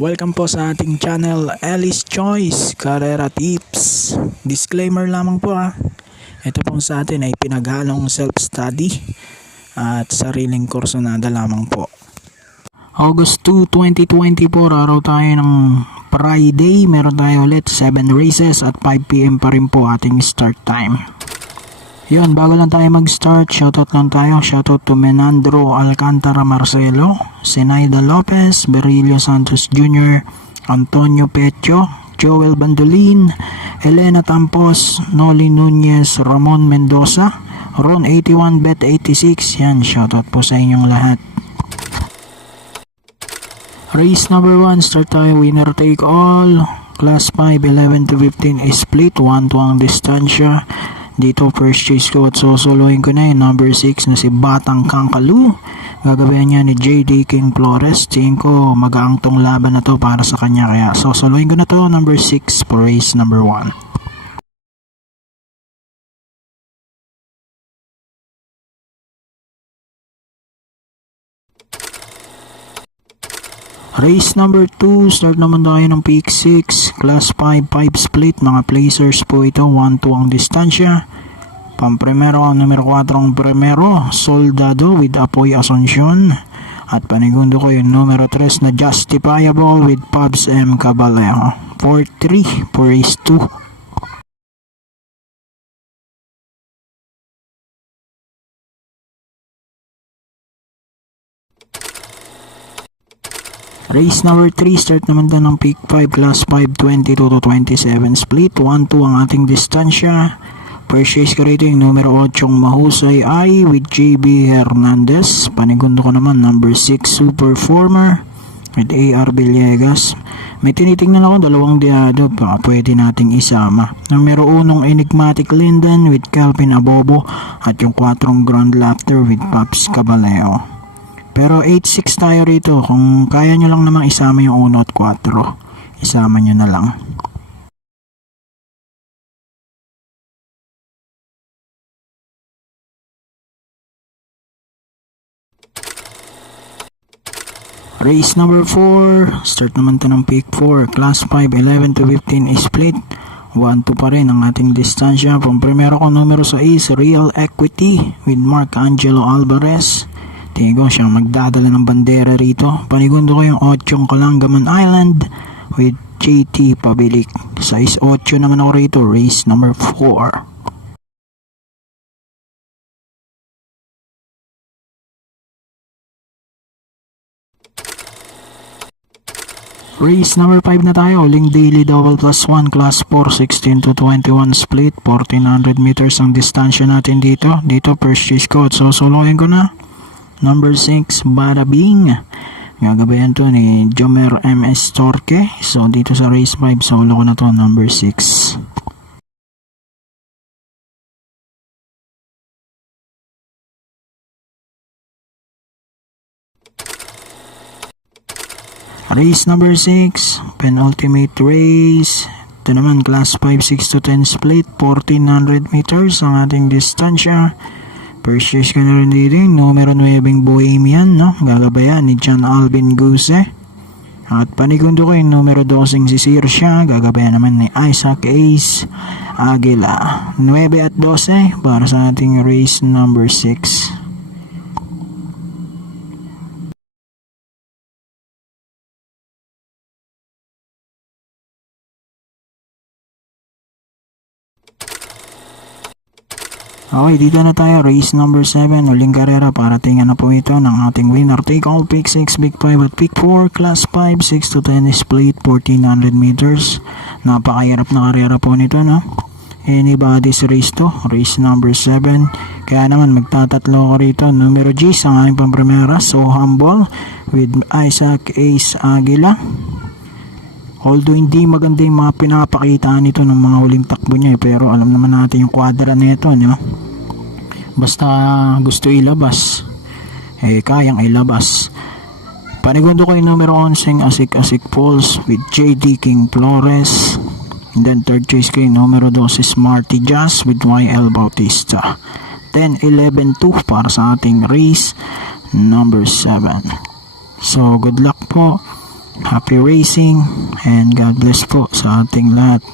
Welcome po sa ating channel, Alice Choice Carrera Tips. Disclaimer lamang po ito pong sa atin ay pinaghalong self-study at sariling kursunada lamang po. August 2, 2024, araw tayo ng Friday. Meron tayo ulit 7 races at 5 PM pa rin po ating start time. Yun, bago lang tayo mag-start, shoutout lang tayo. Shoutout to Menandro Alcantara Marcelo, Zenaida Lopez, Berilio Santos Jr., Antonio Pecho, Joel Bandolin, Elena Tampos, Noli Nunez, Ramon Mendoza, Ron 81, Bet 86. Yan, shoutout po sa inyong lahat. Race number 1, start tayo, winner take all. Class 5, 11 to 15 split, 1-2 ang distansya. Dito first choice ko at susuluhin ko na yung number 6 na si Batang Kangkalu. Gagabayan niya ni JD King Flores. Tingin ko magaang tong laban na to para sa kanya, kaya susuluhin ko na to, number 6 for race number 1. Race number 2, start naman tayo ng peak 6, class 5, 5 split, mga placers po ito, 1-2 ang distansya. Pamprimero ang numero 4 ang primero, Soldado with Apoy Asuncion. At panigundo ko yung numero 3 na Justifiable with Pubs M. Caballero. 4-3 for race 2. Race number 3, start naman tayo ng peak 5, class 5, 22 to 27 split, 1-2 ang ating distansya. Purchase ko rito yung numero 8 Mahusay I with JB Hernandez. Panigundo ko naman number 6 Superformer with AR Villegas. May tinitingnan ako dalawang diado, baka pwede nating isama. Numero 1 Enigmatic Linden with Calvin Abobo at yung 4 Grand Laughter with Pops Caballero. Pero 8-6 tayo rito. Kung kaya nyo lang namang isama yung 1 at 4, isama nyo na lang. Race number 4, start naman to ng peak 4, class 5, 11 to 15 split, 1-2 pa rin ang ating distansya. From primero ko numero 6, Real Equity with Mark Angelo Alvarez. Tingin ko siyang magdadala ng bandera rito. Panigundo ko yung 8 Kalangaman Island with JT Pabilik. Size 8 naman ako rito, race number 4. Race number 5 na tayo, Uling Daily Double Plus 1, class 4, 16 to 21 split, 1400 meters ang distansya natin dito. Dito first choice ko at susuluhin ko na number 6 Barabing. Gagabayan to ni Jomer MS Torque. So dito sa race 5, solo ko na to, number 6. Race number 6, penultimate race. Ito naman class 5, 6 to 10 split, 1400 meters ang ating distansya. Purchase ka na rin dito yung numero 9 Bohemian, no? Gagabayan ni John Alvin Guse. At panigundo ko yung numero 12 si Sirsha. Gagabayan naman ni Isaac Ace Aguila. 9 at 12 para sa ating race number 6. Okay, dito na tayo, race number 7, uling karera. Para tingnan na po ito ng ating winner take all, pick 6, pick 5 at pick 4, class 5, 6 to 10 split, 1400 meters. Napakahirap na karera po nito, no? Anybody's race to, race number 7. Kaya naman magtatatlo ko rito. Numero G sa aking pampremera, So Humble with Isaac Ace Aguila. Although hindi maganda yung mga pinapakita nito ng mga huling takbo niya, pero alam naman natin yung kwadra nito, no? Basta gusto ilabas, kayang ilabas. Panigundo ko yung numero 11 Asik Falls with JD King Flores. And then third choice ko yung numero 12 Smarty Jazz with YL Bautista. 10-11-2 para sa ating race number 7. So good luck po. Happy racing and God bless po sa ating lahat.